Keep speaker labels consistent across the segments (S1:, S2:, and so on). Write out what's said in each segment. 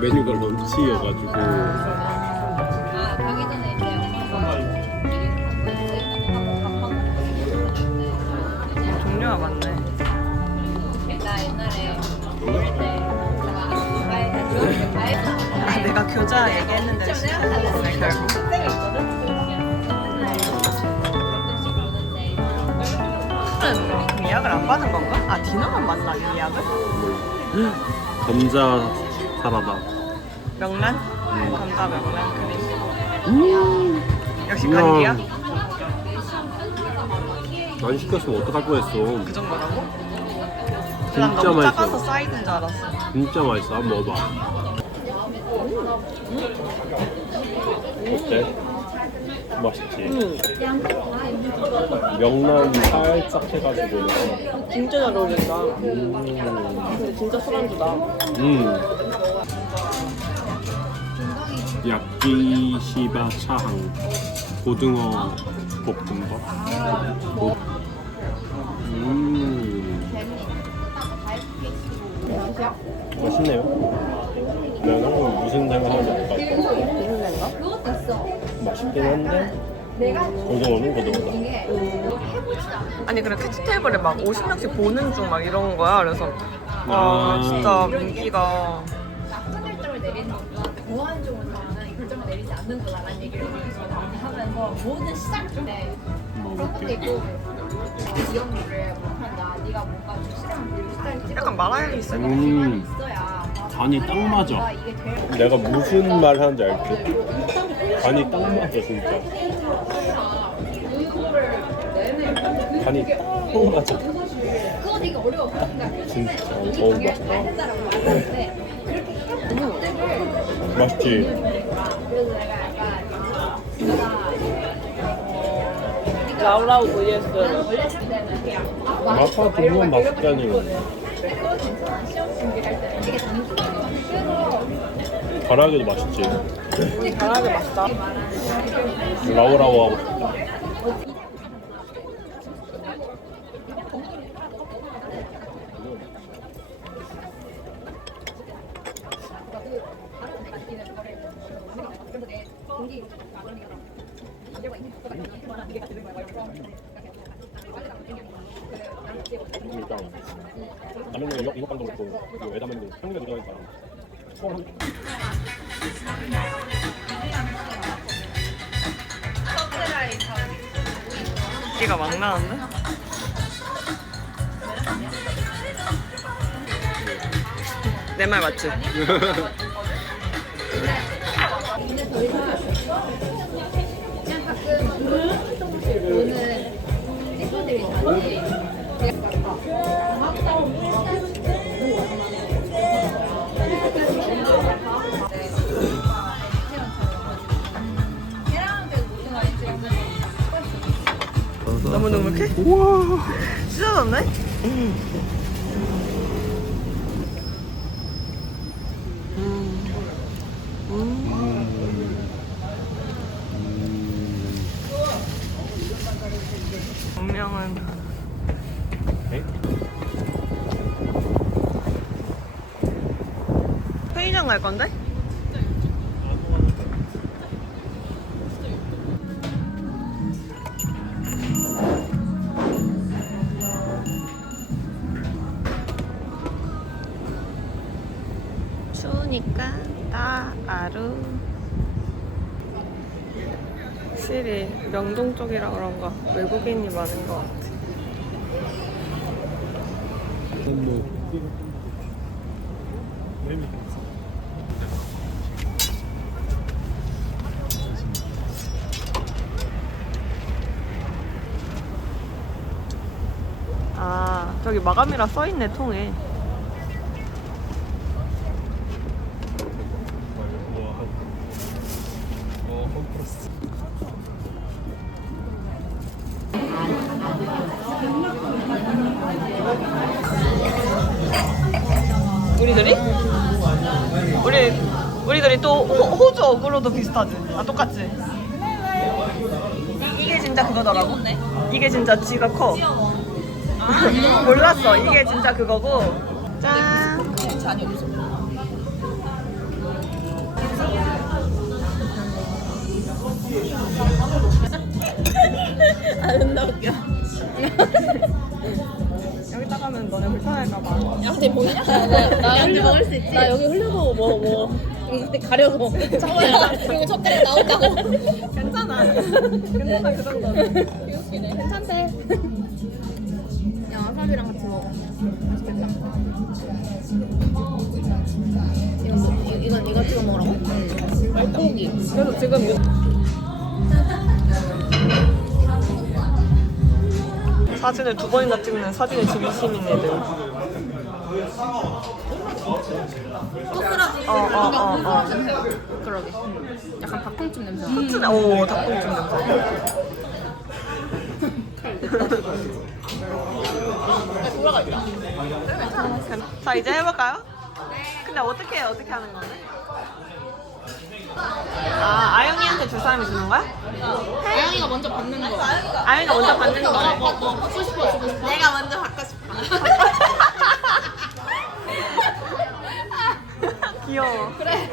S1: 메뉴가 런치여가지고.
S2: 아, 가기 전에 이제 엄마가
S3: 종류가 많네.
S2: 나 옛날에 어릴 때 제가 과일 다 좋아하는데 과일
S3: 아, 내가 교자 얘기했는데 시켰네, 결국.
S2: 학생이 있거든? 가끔씩 오는데
S3: 그럼 예약을 안 받은 건가? 아, 디너만 받나, 이 예약을?
S1: 감자 사라다.
S3: 명란?
S1: 음.
S3: 감자 명란 크림.
S1: 음.
S3: 역시. 간디야?
S1: 안 시켰으면 어떡할 뻔했어.
S3: 그 정도라고?
S1: 진짜
S3: 난 너무
S1: 맛있어.
S3: 작아서 사이즈인 줄 알았어.
S1: 진짜 맛있어. 한번 먹어봐. 어때? 맛있지? 명란 살짝 해가지고.
S3: 진짜 잘 어울린다.
S1: 음.
S3: 근데 진짜 술안주다.
S1: 음. 야끼시바 차항 고등어 볶음밥. 고- 음. 맛있네요. 내가 항상 무슨?
S2: 그것도 있어
S1: 맛있긴 한데 고등어는 고등어다.
S3: 아니, 그래, 캐치 테이블에 막 50명씩 보는 중 막 이런 거야. 그래서, 와,
S1: 아.
S3: 진짜 인기가.
S2: 나쁜 결정을 내리는 것보다 보완적으 로 나는 이 결정을 내리지 않는다라는 얘기를 하면서 모든 시작 중에 그런 것도. 있고 이런 거를 못한다 네가 뭔가 좀 싫어하는 스타일
S3: 약간 마라향이 있어요.
S1: 음.
S2: 있어야
S1: 간이 딱 맞아.
S2: 이게
S1: 내가 무슨 말 하는지 알지? 간이 딱 맞아 진짜. 간이 딱 맞아.
S2: 그거 되게 어려워 그런 생각이
S1: 진짜 어우 맛있다. 맛있지?
S3: 라우라우 vs.
S1: 마파 두면 맛있다니. 가라아게도 맛있지.
S3: 잘하게 맛있다.
S1: 라오라오 하고 일단 라면은 이거 빵도 그렇고 이거 에다면도 평균에 도전하니까 처음 한
S3: 인기가 막 나는데? 내 말 맞지? 너무 눅눅해? 우와 찢어졌네? 분 추우니까 따아루. 확실히 명동 쪽이라 그런가 외국인이 많은 것 같아. 뭐아 저기 마감이라 써있네 통에 우리들이? 우리 우리들이 또 호, 호주 어그로도 비슷하지? 아 똑같지? 이 게 진짜 그거더라고. 이게 진짜 쥐가 커. 몰랐어. 이게 진짜 그거고. 짠.
S2: 잔이 없어. 아, 존나 웃겨.
S3: 여기다 가면 너네 불편할까봐.
S2: 양재 보이냐? 나, 나 양재 먹을 수 있지? 나 여기 흘려도 뭐, 뭐. 그때 가려서. 차고야. 그리고 젓가락 나온다고.
S3: 괜찮아. 괜찮아, 그 정도는.
S2: 웃기네. 괜찮대. 야, 와사비랑 같이 먹어. 맛있겠다. 이건, 뭐, 이- 이건 이거 찍어 먹으라고? 응. 말고기.
S3: 그래서 지금 사진을 두 번이나 찍는 사진의 진심인 애들. 어, 어, 어, 어.
S2: 그러게. 약간 닭통집 냄새.
S3: 튼튼해. 오, 닭똥집 냄새. 자, 이제 해볼까요? 근데 어떻게 해? 어떻게 하는 건데? 아, 아영이한테 줄 사람이 주는 거야?
S2: 아영이가 먼저 받는 거.
S3: 아영이가 먼저 받는 거야.
S2: 뭐, 뭐 받고 싶어, 주고 싶어.
S3: 내가 먼저 받고 싶어. 귀여워.
S2: 그래.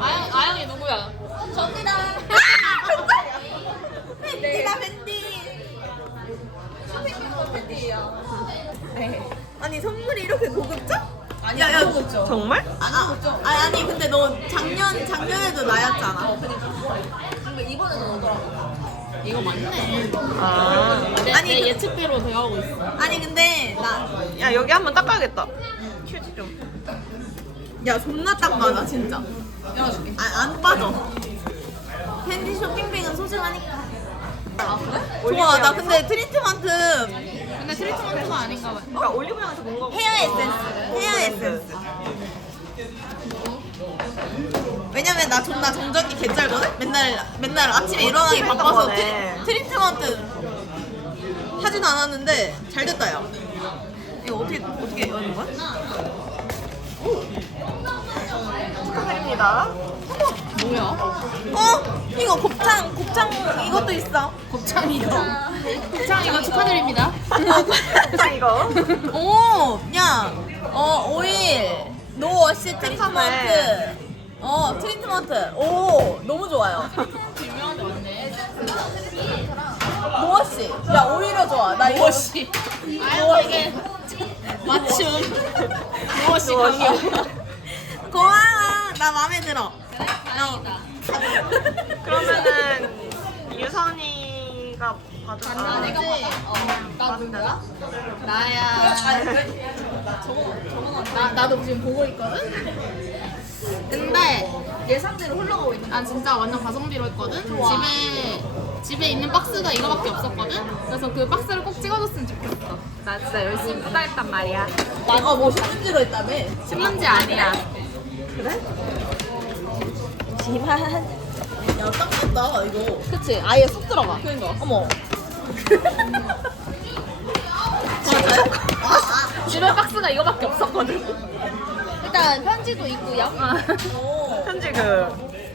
S2: 아영, 아영이 누구야? 접니다.
S3: 밴디다 밴디.
S4: 아니 선물이 이렇게 고급져?
S2: 아니 야, 야, 고급져.
S3: 정말?
S4: 아, 아, 아 아니 근데 너 작년 작년에도 나였잖아.
S2: 근데 이번에는 오더라고. 이거 맞네.
S3: 아.
S2: 내,
S4: 아니,
S2: 내
S4: 그-
S2: 예측대로 되어가고 있어.
S4: 아니 근데 나
S3: 야, 여기 한번 닦아야겠다. 휴지 좀.
S4: 야 존나 딱 맞아 진짜.
S2: 열어줄게.
S4: 아, 안 빠져. 팬티 쇼핑백은 소중하니까.
S2: 아, 그래?
S4: 좋아 나 근데 트리트먼트
S2: 근데 트리트먼트가 아닌가 봐.
S3: 그러니까 올리브영에서 본 거.
S4: 헤어 에센스 헤어 에센스. 왜냐면 나 존나 정전기 개쩔거든? 맨날 맨날 아침에 일어나기 바빠서
S3: 거네.
S4: 트리, 트리트먼트 하진 않았는데 잘 됐다 야. 이거 어떻게 어떻게 여는 거야?
S3: 축하드립니다.
S2: 뭐야?
S4: 어? 이거 곱창 곱창 이것도 있어.
S2: 곱창 이거. 곱창 이거 축하드립니다.
S3: 자, 이거.
S4: 오, 야, 어 오일, 노워시 트리트먼트, 어 트리트먼트, 오 너무 좋아요.
S2: 유명한데.
S4: 노워시, 야 오히려 좋아. 나 이거
S2: 무엇이? 아영에게 맞춤. 무엇이 강요?
S4: 고마워. 나 마음에 들어.
S2: 다행이다.
S3: 그러면은 유선이가 받은
S2: 나
S3: 아,
S2: 내가 받아. 어, 나 누구야? 나야. 저거 저거 나 나도 지금 보고 있거든. 근데 예상대로 흘러가고 있는. 난 진짜 완전 가성비로 했거든. 집에 집에 있는 박스가 이거밖에 없었거든. 그래서 그 박스를 꼭 찍어줬으면 좋겠어. 나 진짜 열심히 투자했단 말이야.
S4: 나가 뭐 신문지로 했다며.
S2: 신문지 아니야.
S4: 지만. 야 딱 맞다 이거.
S2: 그치? 아예 쏙 들어가.
S4: 그러니까.
S2: 어머.
S4: 아, 아.
S2: 집에 박스가 이거밖에 없었거든. 일단 편지도 있고요.
S4: 오.
S3: 현지 그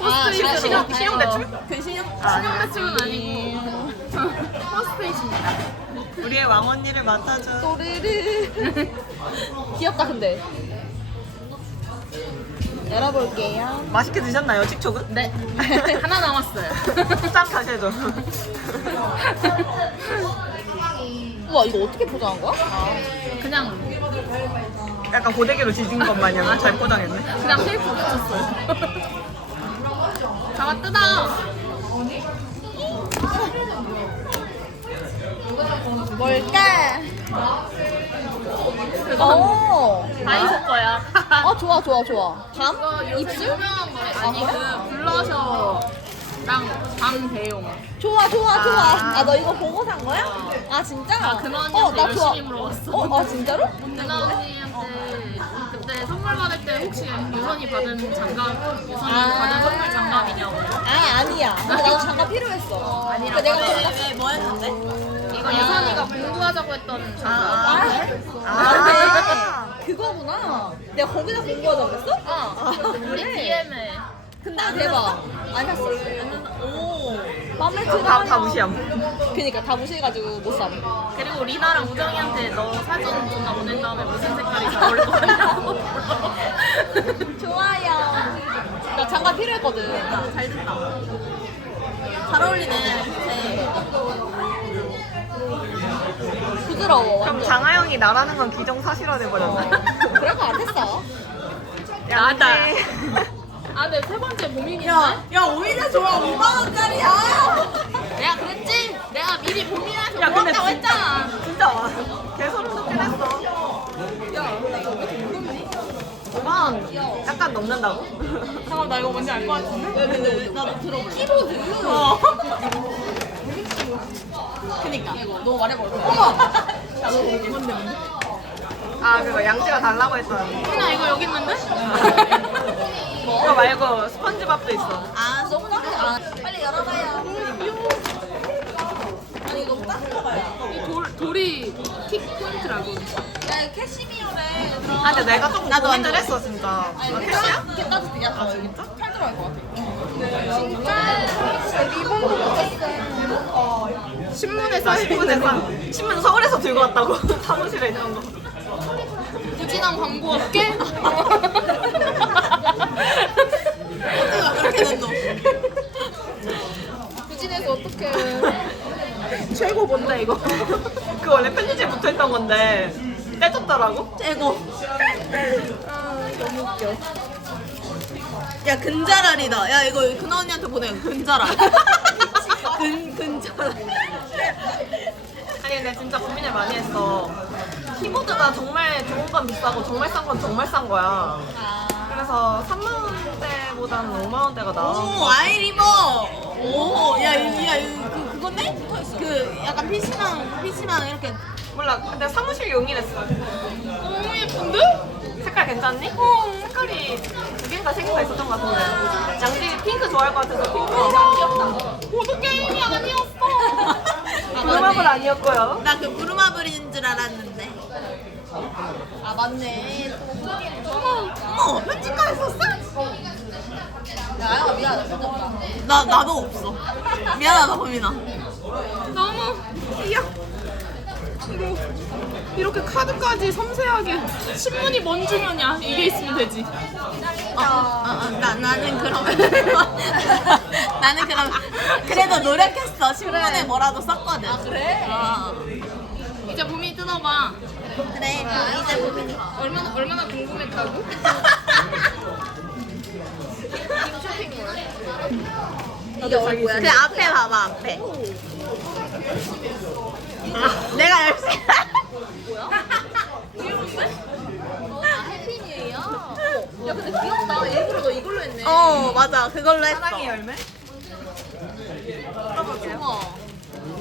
S2: 아,
S3: 포스트잇으로
S2: 신용-
S3: 신용대출?
S4: 그 신용
S2: 신용대출은 아니고 포스트잇입니다.
S3: 우리의 왕언니를 맡아줘.
S2: 또르르. 귀엽다 근데. 열어볼게요.
S3: 맛있게 드셨나요, 식초근?
S2: 네. 하나 남았어요.
S3: 쌈 다시 해줘.
S2: 우와 이거 어떻게 포장한 거야? 그냥
S3: 약간 고데기로 지진 것 마냥 잘 포장했네.
S2: 그냥 테이프 붙였어요. 잡아 뜯어.
S4: 뭘까?
S2: 그거
S4: 오.
S2: 다이소 거야.
S4: 아 좋아 좋아 좋아. 밤?
S2: 요새 유명한 거래. 아니 그 블러셔랑 밤 대용.
S4: 좋아 좋아 좋아.
S3: 아.
S4: 아너 이거 보고 산 거야? 아 진짜?
S2: 아, 근호
S4: 어, 나 좋아.
S2: 열심히 물어봤어.
S4: 어, 아 진짜로?
S2: 그때 선물 받을 때 혹시 유선이 받은 장갑, 유선이
S4: 아.
S2: 받은 선물 장갑이냐고.
S4: 아 아니야. 근데 나도 잠깐 필요했어.
S2: 아니라고?
S4: 내가 왜뭐 했는데?
S2: 이거 유선이가 공부하자고 했던 장갑.
S4: 아,
S3: 아.
S4: 그래? 그거구나. 내가 거기다 공부하자 그랬어?
S2: 어.
S4: 아,
S2: 우리? DM에
S4: 근데 안
S2: 대박. 안 샀어.
S4: 오.
S2: 맘에
S3: 다, 다, 다 무시함.
S2: 그니까 다 무시해가지고 못 사.
S3: 그리고 리나랑 우정이한테 너 사진 존나 보낸 다음에 무슨 색깔이 잘 어울릴 것 같냐고.
S2: 좋아요. 나 장갑 필요했거든.
S4: 잘 됐다. 잘 어울리네. 흰 색.
S2: 부드러워.
S3: 그럼
S2: 완전.
S3: 장하영이 나라는 건 기정사실화 돼 버렸네.
S2: 그럴 거 같았어.
S3: 나다.
S2: 아, 근데 세 번째 고민인데?
S4: 야, 야 오히려 좋아. 5만 원짜리야.
S2: 내가 그랬지? 내가 미리 고민해서
S3: 야, 근데
S2: 고맙다고
S3: 진-
S2: 했잖아.
S3: 진짜 와. 개소름 돋긴 했어.
S2: 왜?
S3: 5만 약간 넘는다고?
S2: 잠깐만, 나 이거 뭔지 알 것 같은데?
S4: 야, 근데 나도 들어볼래.
S2: 키보드.
S4: 어.
S2: 그니까. 이거 너무 말해버렸어. 어머!
S3: 아 그거 양지가 달라고 했잖아.
S2: 그냥 이거 여기 있는데?
S3: 그거 말고 스펀지밥도 있어.
S4: 아, 너무 따뜻해. 아, 빨리 열어봐요. 아니, 너무 따뜻해봐요.
S2: 이 돌, 돌이 킥 포인트라고.
S4: 야, 이거 캐시미어래.
S3: 아 근데 내가 조금
S4: 나도
S3: 고민을
S4: 완전-
S3: 했어 진짜. 이거
S4: 캐시야? 이렇게 따뜻해. 야,
S3: 아 진짜?
S4: 팔 들어갈 것 같아.
S2: 진짜 리본도 못 샀어. 신문에 써
S3: 신문에서 신문 서울에서 들고 왔다고 사무실에 있는 거.
S2: 부진한 광고 업계?
S4: 어떻게 그렇게 된다.
S2: 부진해서 어떡해.
S3: 최고 뭔데 이거? 그 원래 편지지에 붙어 있던 건데 떼졌더라고.
S4: 최고.
S2: 아, 너무 웃겨.
S4: 야, 근자랄이다. 야, 이거 근아 언니한테 보내. 근자랄. 근, 근자랄.
S3: 아니 근데 진짜 고민을 많이 했어. 키보드가 정말 좋은 건 비싸고 정말 싼 건 정말 싼 거야. 그래서 3만 원대보다는 5만 원대가 나아.
S4: 오, 아이리버. 오, 야, 이- 야, 이거 그, 그건데? 그 약간 PC방, PC방 이렇게.
S3: 몰라. 근데 사무실 용이랬어.
S2: 너무 예쁜데?
S3: 색깔 괜찮니? 어. 색깔이 두 개인가 세 개가 있었던 것 같은데. 양지 핑크 좋아할 것 같아서 핑크.
S2: 귀엽다. 보드 게임이 아니었어.
S3: 블루마블 아니었고요.
S4: 나 그 부루마블인 줄 알았는데.
S2: 아 맞네.
S4: 어머, 어머, 편집까지 썼어?
S2: 야, 미안해. 편졌다.
S4: 나, 나도 없어. 미안하다, 범인아.
S2: 너무 귀여. 이 거 이렇게 카드까지 섬세하게 신문이 뭔 중요냐 이게 있으면 되지.
S4: 어, 어, 어, 나, 나는 그럼. 나는 그럼. 그래도 노력했어. 신문에 뭐라도 썼거든. 아,
S2: 그래?
S4: 어.
S2: 이제 봄이 뜯어봐.
S4: 그래, 이제 범인이.
S2: 얼마나 얼마나 궁금했다고?
S4: 이게 뭐야? 그 앞에 봐봐, 앞에. 아, 내가 열심히.
S2: 아 해피니에요. 야 근데 귀엽다. 일부러 너 이걸로 했네.
S4: 어, 맞아. 그걸로 했어.
S3: 사랑의 열매?
S2: 우와.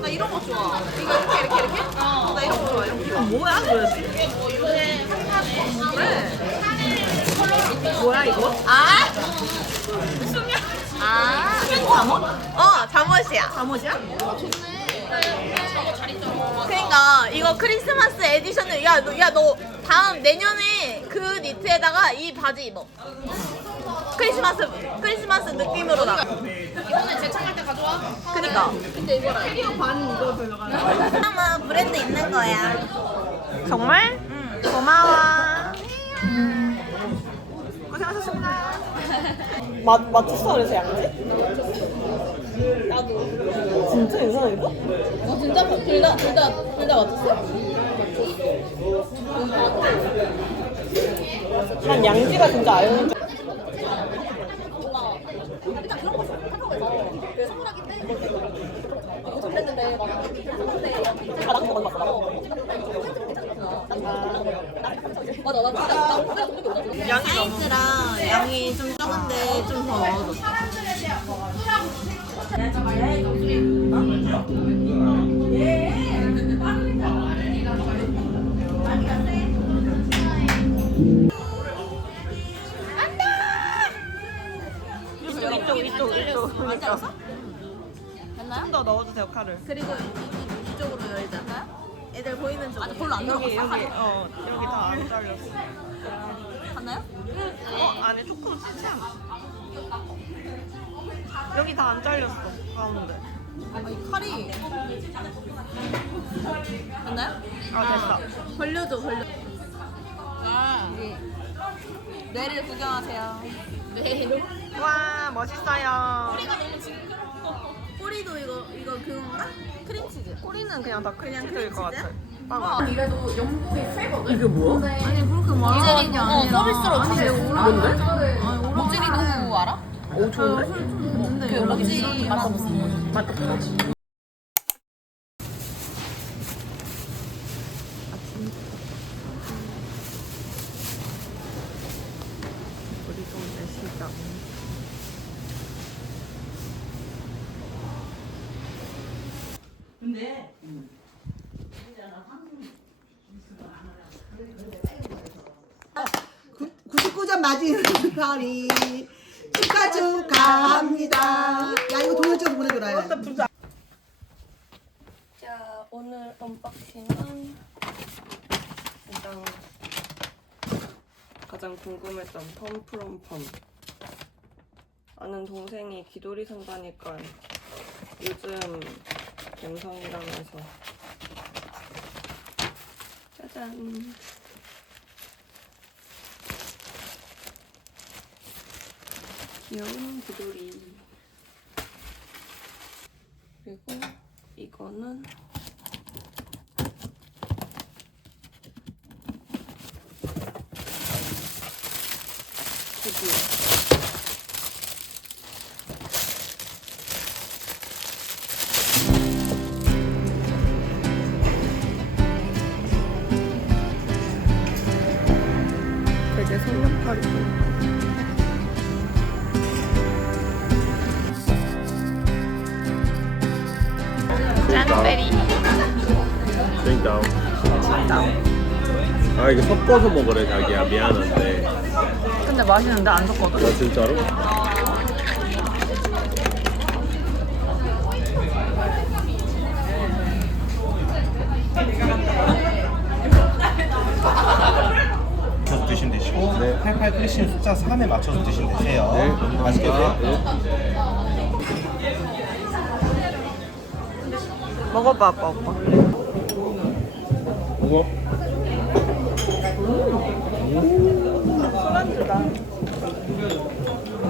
S2: 나 이런 거 좋아. 이거 이렇게 이렇게 이렇게? 어.
S3: 나 이런 거 좋아. 이런 거. 이건 뭐야 도대체?
S2: 이게 뭐. 그래.
S3: 뭐야 이거?
S4: 아,
S3: 수면.
S4: 아.
S3: 잠옷?
S4: 어, 잠옷이야.
S3: 잠옷이야?
S2: 잘 입잖아.
S4: 그러니까 이거 크리스마스 에디션을 야, 너, 야, 너 다음 내년에 그 니트에다가 이 바지 입어. 크리스마스 크리스마스 느낌으로 나.
S2: 이번에 재창할 때 가져와.
S4: 그니까.
S2: 근데 이거라. 캐리어 반 이거 들어가는.
S4: 아마 브랜드 있는 거야.
S3: 정말? 응. 고마워. 고생하셨습니다. 맞 맞췄어 그래서 양지?
S2: 나도.
S3: 진짜 괜찮아 이거?
S2: 너 진짜 둘다 둘 다 둘 다 맞췄어?
S3: 난 양지가 진짜 아영인 줄.
S2: 일단 그런 거 사줘서 그 선물하기인데 이거 전랬는데 막
S3: 아 나도 그거 맞아.
S2: 맞아 나 진짜 나 오늘 돈이 없었어
S3: 양이 너무.
S4: 사이즈랑 양이 좀 적은데 좀더 넣어줬어.
S3: 이쪽 이쪽 이쪽. 좀더 넣어주세요 칼을.
S4: 그리고 이쪽으로 열자. 애들 보이는 쪽. 아직 별로 안
S3: 여기. 여기 어 여기 다 안 잘렸어.
S4: 봤나요?
S3: 어 안에 조금 않아? 여기 다 안 잘렸어 가운데.
S2: 아니 칼이 됐나요?
S3: 아 됐어.
S2: 벌려줘 벌려 아 뇌를 구경하세요?
S3: 와 멋있어요.
S2: 꼬리가 너무 징그러워 꼬리도 이거 이거 그건가? 크림치즈
S3: 꼬리는 그냥 다
S2: 그냥
S3: 크림치즈일 것 같아. 빵.
S2: 이래도 연봉이 세거든?
S3: 이게 뭐야?
S2: 아니 그렇게 말하는 어, 서비스로 주세요
S3: 뭔데?
S2: 아니 오락질이도 알아?
S3: 오 좋은데?
S2: 그 오락질 맛
S3: 우리 동네 시장.
S5: 구- 99점 맞은 날이 축하 축하합니다. 야 이거 동영상 보내줘라.
S3: 자 오늘 언박싱은 일단 가장 궁금했던 펌프롬펌 아는 동생이 기돌이 산다니까 요즘 갬성이라면서 짜잔 귀여운 기돌이. 그리고 이거는 드디어 짠베리
S1: 땡다운. 아 이거 섞어서 먹으래 자기야 미안한데.
S3: 근데 맛있는데 안 섞어도?
S1: 야 진짜로?
S6: 맞춰서 드시면 되시고
S1: 네.
S6: 88 클리신 숫자 3에 맞춰서 드시면 되세요
S1: 네.
S6: 맛있게
S1: 아,
S6: 드세요
S3: 먹어봐 아빠 오빠
S1: 먹어.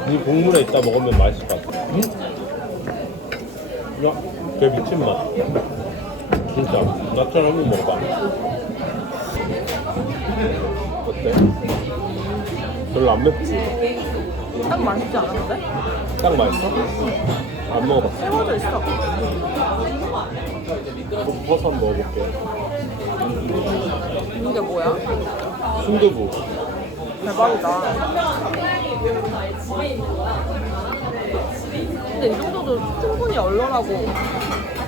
S1: 이 국물에 있다 먹으면 맛있을 것 같아. 응? 야, 걔 미친 맛. 진짜. 나처럼 한번 먹어봐. 어때? 별로 안 맵지?
S3: 딱 맛있지 않았는데?
S1: 딱 맛있어? 안 먹어봤어.
S3: 새우도 있어
S1: 버섯 한번 먹어볼게.
S3: 이게 뭐야?
S1: 순두부.
S3: 대박이다 근데 이 정도도 충분히 얼얼하고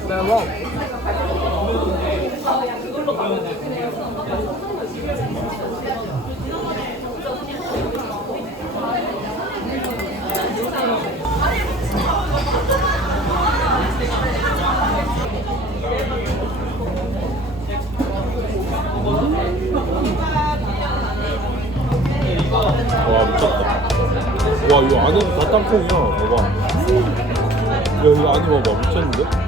S3: 매워
S1: 와 미쳤다. 와 이거 안에 다 땅콩이야. 봐봐. 야 이거 안에 봐봐. 미쳤는데?